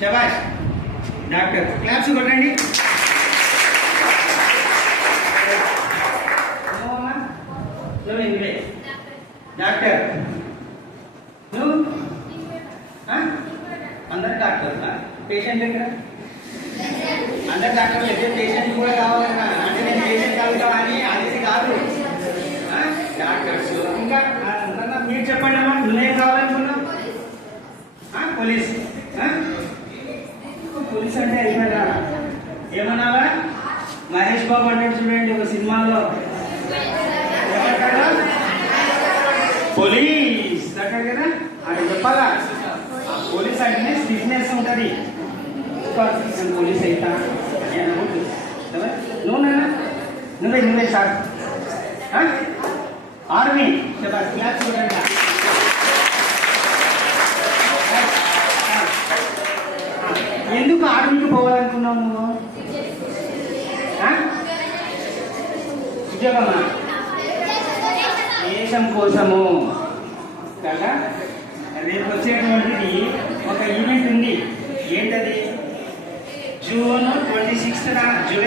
శభాష్ doctor. Claps కొట్టండి. నువ్వే డాక్టర్. నువ్వు అందరు డాక్టర్. పేషెంట్ దగ్గర అందరు డాక్టర్లు అయితే పేషెంట్ కూడా కావాలి కదా. అంటే నేను పేషెంట్ అవుతావా అని అది కాదు. డాక్టర్స్ ఇంకా మీరు చెప్పండి అమ్మా, నువ్వేం కావాలనుకున్నావు? పోలీస్. పోలీస్ అంటే అయిపోయినా ఏమన్నావా? మహేష్ బాబు అంటాడు చూడండి ఒక సినిమాలో, ఏమంటాడు? పోలీస్ అంటాడు కదా. అది చెప్పాలా? పోలీస్ అంటే స్టిఫ్నెస్ ఉంటుంది. పోలీస్ అవుతా నువ్వే సార్. ఆర్మీ. క్లాస్ చూడండి. ఎందుకు ఆర్మీకి పోవాలనుకున్నావు నువ్వు? ఉద్యోగమా? దేశం కోసము కదా. రేపు వచ్చేటువంటిది ఒక ఈవెంట్ ఉంది. ఏంటది? June 26న July